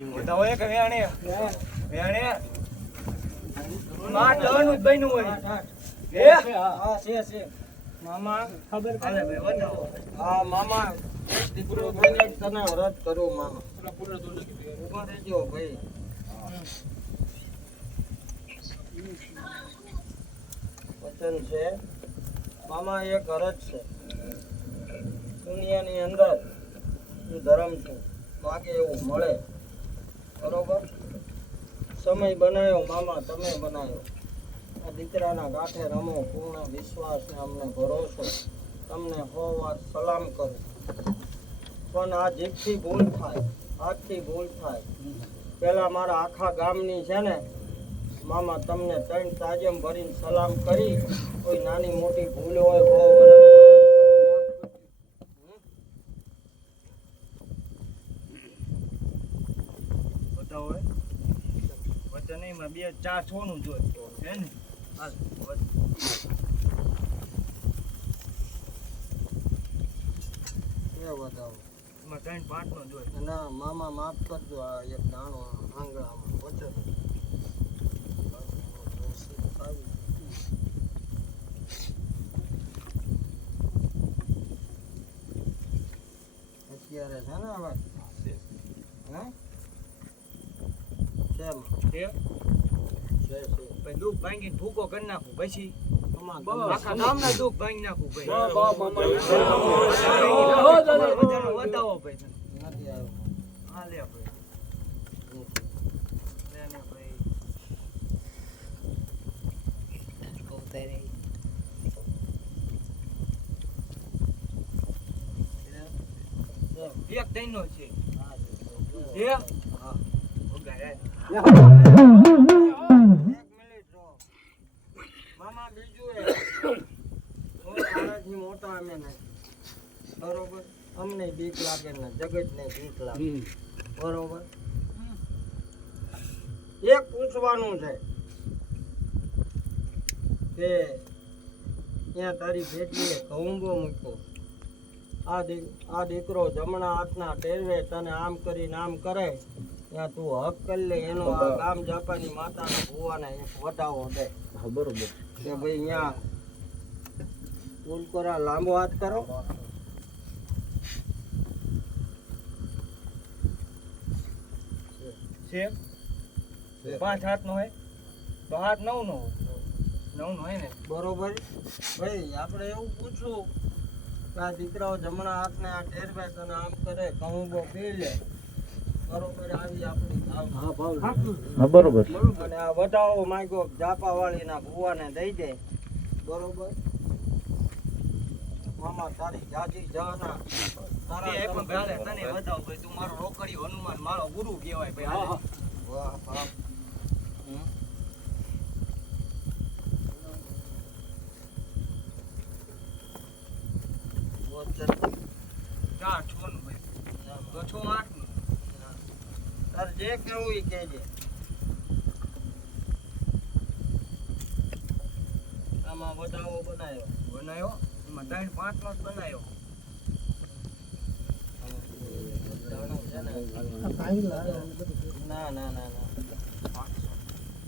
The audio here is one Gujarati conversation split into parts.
બતાવો એક વેણે વેણે માં ટનું બન્યું હોય એ હા છે મામા ખબર કાલે ભાઈ બતાવો હા મામા દીકરો બને તને રદ કરું મામા પૂરા તો નથી ઉભા રહેજો ભાઈ વચન છે મામા એક અરજ છે દુનિયાની અંદર ધર્મ છે માગે એવું મળે બરોબર સમય બનાવ્યો મામા તમે બનાવ્યો આ દીકરાના ગાંઠે રમો પૂર્ણ વિશ્વાસ ને અમને ભરોસો તમને હો વાત સલામ કરું પણ આ જીભથી ભૂલ થાય હાથથી ભૂલ થાય પેલા મારા આખા ગામની છે ને મામા તમને 3 તાજમ ભરીને સલામ કરી કોઈ નાની મોટી ભૂલ હોય બતાવો વચ્ચે નહીં માં 2-4 છોનું જોઈ છે ને હાલ બતાવો એમાં 3-5 નો જોઈ ના મામા માફ કરજો આ એક દાણો આંગળામાં વચ્ચે અત્યારે છે ને હવે હે દુઃખ ભાંગીને ભૂકો કરી નાખું પછી આખા ગામના દુઃખ ભાંગી નાખું ભાઈ બતાવો ભાઈ નથી આવ્યો હા લે ભાઈ લે ભાઈ એક તૈનો છે હા મામા બીજું મોટા અમે નહીં બરોબર અમને બીક લાગે ને જગત ને બીક લાગે બરોબર એક પૂછવાનું છે કે ત્યાં તારી ભેટીએ ઘઉંબો મૂક્યો આ દીકરો જમણા હાથના ટેરવે તને આમ કરીને આમ કરે ત્યાં તું હક કરી લે એનો આ ગામ જાપાની માતાના ભુવાને એક વટાવો દે બરોબર કે ભાઈ અહીંયા ઉલકોરા લાંબો હાથ કરો છે 5 હાથ નો હોય તો હાથ 9 નો હોય 9 નો હોય ને બરોબર ભાઈ આપણે એવું પૂછવું આ દીકરાઓ જમણા હાથને આ ટેરવે તને આમ કરે કહુંબો પી લે બરોબર આવી આપણી હા બરોબર અને આ વટાવો માંગ્યો જાપા વાળીના ભુવાને દઈ દે બરોબર મામા તારી જાજી જવાના તારા એ પણ ભાલે તને બતાવ ભાઈ તું મારો રોકડીયો હનુમાન મારો ગુરુ કહેવાય ભાઈ વાહ વાહ જે કેવું એ કહેજે આમાં બતાવો બનાવ્યો એમાં 3-5 નો જ બનાવ્યો ના ના ના ના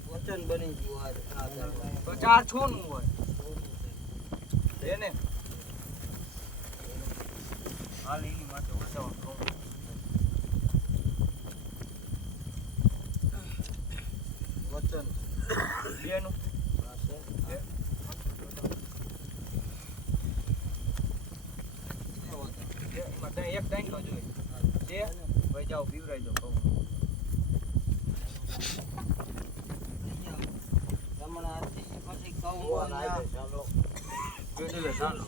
વચન બની ગયું તો 4 છોનું હોય એને હાલ એની માટે બતાવો વચન બેનું એક ટાઈમ નો જોઈએ છે ભાઈ જાઓ પીવરાઈ દો કહું હમણાં પછી કહું ચાલો ચાલો